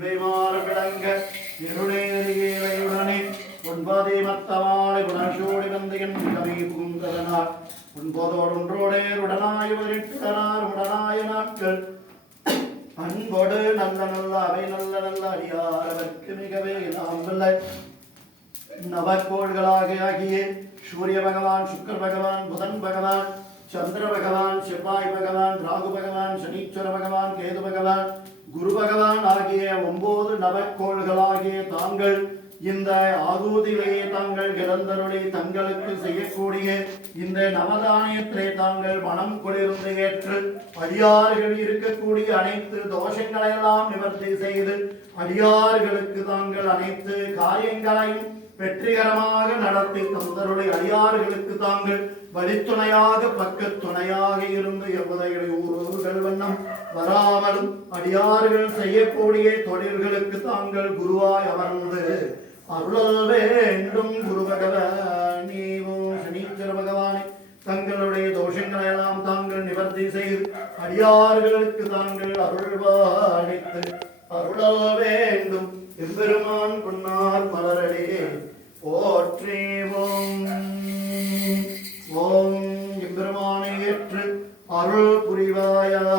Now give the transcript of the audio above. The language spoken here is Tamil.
இவை மாறு விளங்க இருளை இருளேறியவையுடனே ஒன்பதே மத்தமாலை புனர்ஷோடி வந்து என் கவி புகுந்ததனார் ஒன்பதோடு ஒன்றோடேருடனாய் பதினெட்டுடனார் உடனாய நாட்கள். அன்போடு நல்ல நல்ல அவை நல்ல நல்ல அடியாரவர்க்கு மிகவே நாம் இல்லை. நவக்கோள்களாக ஆகிய சூரிய பகவான் சுக்கர் பகவான் புதன் பகவான் சந்திர பகவான் செவ்வாய் பகவான் ராகு பகவான் சனீஸ்வர பகவான் கேது பகவான் குரு பகவான் ஆகிய ஒன்பது நவக்கோள்களாகிய தாங்கள் இந்த ஆகூதிலே தாங்கள் கிடந்தருளி தங்களுக்கு செய்யக்கூடிய இந்த நவதானியத்திலே தாங்கள் மனம் குளிர்ந்து ஏற்று அடியார்கள் இருக்கக்கூடிய அனைத்து தோஷங்களையெல்லாம் நிவர்த்தி செய்து அடியார்களுக்கு தாங்கள் அனைத்து காரியங்களையும் வெற்றிகரமாக நடத்தி தந்தருடைய அடியார்களுக்கு தாங்கள் வழித்துணையாக பக்க துணையாக இருந்து எவ்வதைகளை ஊர்கள் வண்ணம் வராமலும் அடியார்கள் செய்யக்கூடிய தொழில்களுக்கு தாங்கள் குருவாய் அமர்ந்து அருளல் வேண்டும் குரு பகவான் நீவும் சனீஸ்வர பகவானே தங்களுடைய தோஷங்களை எல்லாம் தாங்கள் நிவர்த்தி செய்து அடியார்களுக்கு தாங்கள் அருள்வாடித்து அருளவேண்டும் வேண்டும் பொன்னா ஏற்று அருள் புரிவாயாக.